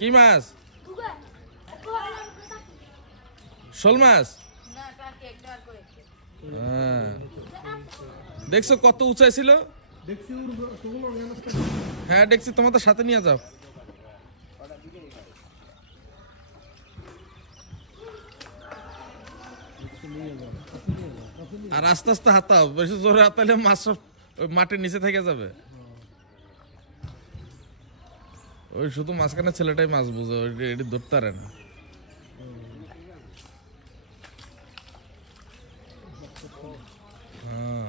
কি মাছ? শোল মাছ। দেখছো কত উঁচাই ছিল? হ্যাঁ দেখছি, তোমার তো সাথে নিয়ে যাও। আর আস্তে আস্তে হাতাও, বেশি জোরে হাতালে মাছ সব মাটির নিচে থেকে যাবে। ওই শুধু মাঝখানে ছেলেটাই মাছ বুঝে, এটি ধরতে পারে না। হ্যাঁ